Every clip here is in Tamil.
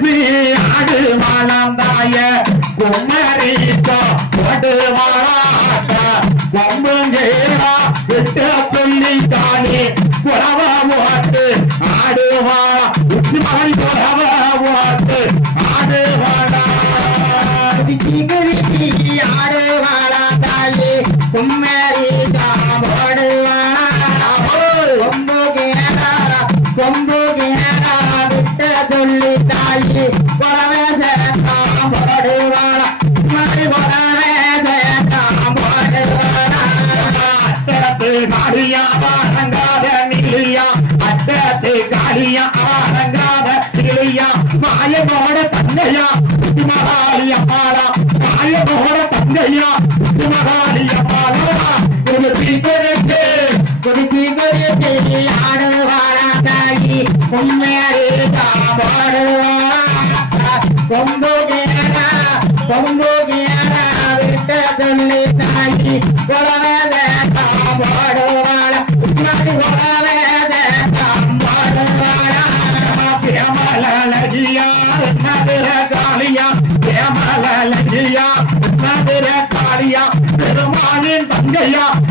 குறிச்சி ஆடு வாழாந்தாய குமரிக்கோ கொடு வாழாட்ட கொம்புங்கேரா விட்டு சொல்லி காணி. குறவ ஓட்டு ஆடு உச்சி மகன் குறவ ஓட்டு ஆடு தாயே. கும்மரி காளியா வாரங்காத நிலியா மாயமோட தங்கையா மகாளிய பாலா மாயமோட தங்கையா மகாளிய பாலா ஒரு தீபனுக்கு குதிச்சி குதிச்சி ஆடுவாளா தாயி கும்மரி காம்போடுவாளா கொம்பு கேடா கொம்பு கேடா விட்ட சொல்லி தாயி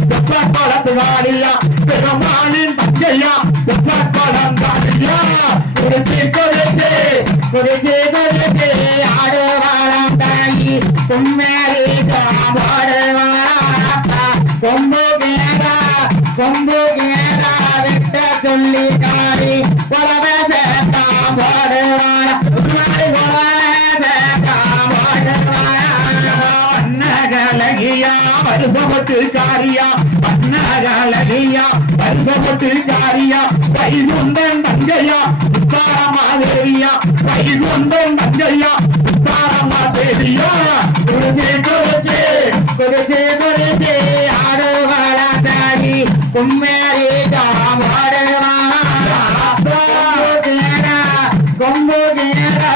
தங்கையா வெப்பக்குளத்து காளியா பெருமானின் தங்கையா வெப்பக்குளம் காளியா குதிச்சி குதிச்சி தாயி கும்மரி காம்போடுவாளா கொம்பு கேடா கொம்பு கேடா விட்ட சொல்லி காரி கொலவச காம்போடுவாளா வருஷமட்டு காரியா வண்ணகலகியா வருஷமட்டு காரியா வைகுந்தன் தங்கையா உத்தாரமாதேவியா வைகுந்தன் தங்கையா உத்தாரமாதேவியா. குருஜி குருஜி குருஜி குருஜி ஆடுவாளா தாயி கும்மேரி காமாடுவாளா கொம்பு கொம்பு கேடா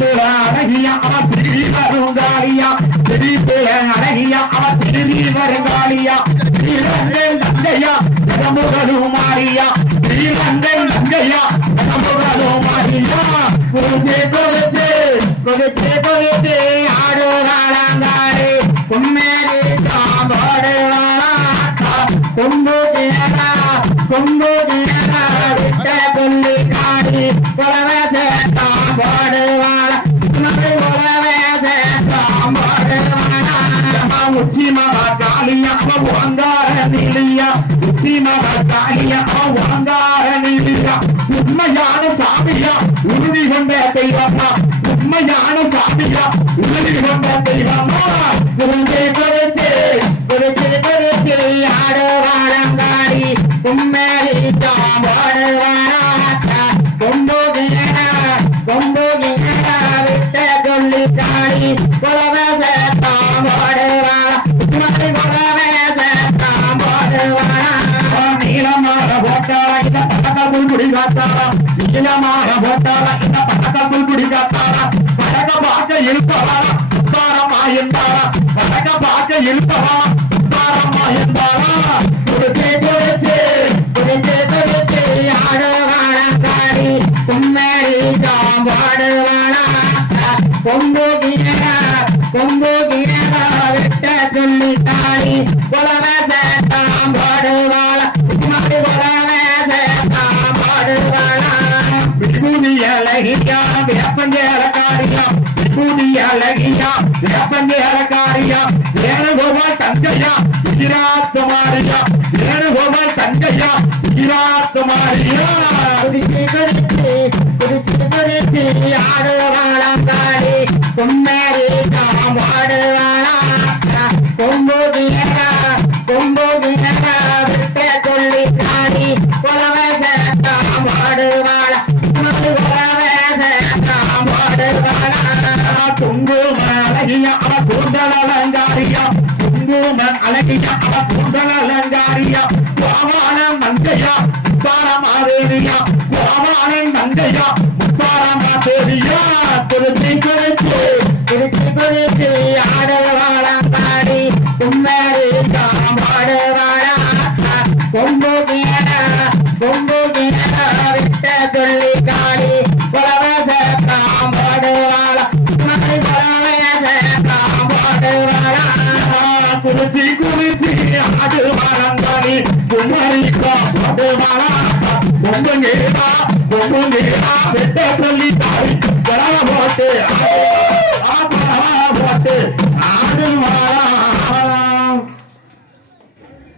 சிரிப்புல அழகியா அவ சிறி வருங்காலியா சிரிப்புல அழகியா அவ சிறி வருங்காலியா ஸ்ரீரங்கன் தங்கையா ஜகமுகலும் மாறியா ஸ்ரீரங்கன் தங்கையா ஜகமுகலும் மாறியா குருஜி குருஜி குருஜி குருஜி ஆடுவாளாங்காரி கும்மேரி காம்பாடுவாளா கொம்பு கேடா உண்மையான சாமியா உறுதி கொண்ட தெய்வமா உண்மையான சாமியா உறுதி கொண்ட தெய்வமா போட்டாரா? இந்த பதக்கப்புள் குடி காத்தாரா பதக்க பார்க்க இருப்பவாரா உத்தாரமா இருந்தாரா பழக பார்க்க இருப்பவாரா உத்தாரமா இருந்தாரா அழகியா வேப்பஞ்சேர காரியா விபூதி அழகியா வேப்பஞ்சேர காரியா வேணுகோபால் தங்கையா குஜராத் குமாரியா வேணுகோபால் தங்கையா குஜராத் குமாரியா. குதிச்சு குதிச்சு குதிச்சு குதிச்சு ஆடுவாளாங்காரி கும்மேரி குங்கும அழகியா அவ கூந்தல் அலங்காரியா குங்கும அழகியா அவ கூந்தல் அலங்காரியா கோமான மங்கையா முத்தாரமாதேவியா கோமான மங்கையா முத்தாரமாதேவியா திருச்சி குறிச்சி குதிச்சு குதிச்சு ஆடுவாளாங்காரி கும்மேரி रंग मेरा बेटा बोली